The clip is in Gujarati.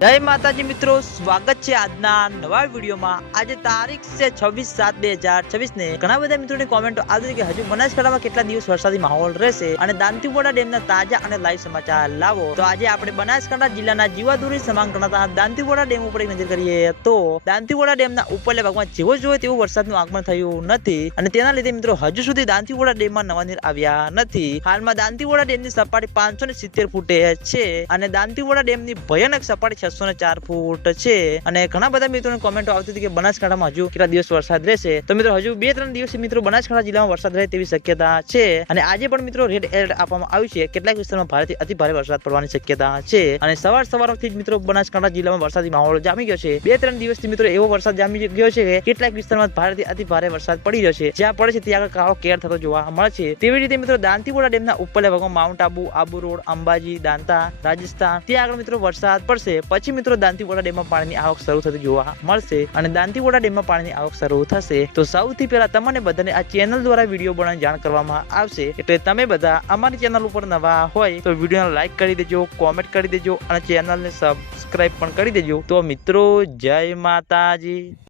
જય માતાજી મિત્રો, સ્વાગત છે આજના નવા વિડીયોમાં। આજે તારીખ છે 26/7/2026 ને ઘણા બધા મિત્રોની કોમેન્ટો આવી કે હજુ બનાસકાંઠામાં કેટલા દિવસ વરસાદી માહોલ રહેશે અને દાંતીવાડા ડેમના તાજા અને લાઈવ સમાચાર લાવો। તો આજે આપણે બનાસકાંઠા જિલ્લાના જીવાદોરી સમાન ગણાતા દાંતીવાડા ડેમ ઉપર નજર કરીએ તો દાંતીવાડા ડેમના ઉપરલા ભાગમાં જેવો જોઈએ તેવું વરસાદનું આગમન થયું નથી અને તેના લીધે મિત્રો હજુ સુધી દાંતીવાડા ડેમમાં નવા નીર આવ્યા નથી। હાલમાં દાંતીવાડા ડેમની સપાટી 570 ફૂટે છે અને દાંતીવાડા ડેમની ભયાનક સપાટી 604 ફૂટ છે અને ઘણા બધા મિત્રોની કોમેન્ટો આવતી હતી કે બનાસકાંઠામાં હજુ કેટલા દિવસ વરસાદ રહેશે। તો મિત્રો હજુ 2-3 દિવસ મિત્રો બનાસકાંઠા જિલ્લામાં વરસાદ રહે તેવી શક્યતા છે અને આજે પણ મિત્રો રેડ એલર્ટ આપવામાં આવ્યું છે। કેટલાક વિસ્તારમાં ભારેથી અતિ ભારે વરસાદ પડવાની શક્યતા છે અને સવારથી જ મિત્રો બનાસકાંઠા જિલ્લામાં વરસાદી માહોલ જામી ગયો છે। 2-3 દિવસથી મિત્રો એવો વરસાદ જામી ગયો છે કે કેટલાક વિસ્તારમાં ભારેથી અતિ ભારે વરસાદ પડી રહ્યો છે। જ્યાં પડે છે ત્યાં કાળો કેર થતો જોવા મળે છે। તેવી રીતે મિત્રો દાંતીવાડા ડેમના ઉપરલા ભાગમાં માઉન્ટ આબુ રોડ, અંબાજી, દાંતા, રાજસ્થાન ત્યાં આગળ મિત્રો વરસાદ પડશે। પછી મિત્રો દાંતીવાડા ડેમમાં પાણીની આવક શરૂ થતી જોવા મળશે અને દાંતીવાડા ડેમમાં પાણીની આવક શરૂ થશે તો સૌથી પહેલા તમને બધાને આ ચેનલ દ્વારા વિડીયો બનાવીને જાણ કરવામાં આવશે। એટલે તમે બધા અમારી ચેનલ ઉપર નવા હોય તો વિડીયોને લાઈક કરી દેજો, કોમેન્ટ કરી દેજો અને ચેનલને સબસ્ક્રાઇબ પણ કરી દેજો। તો મિત્રો જય માતાજી।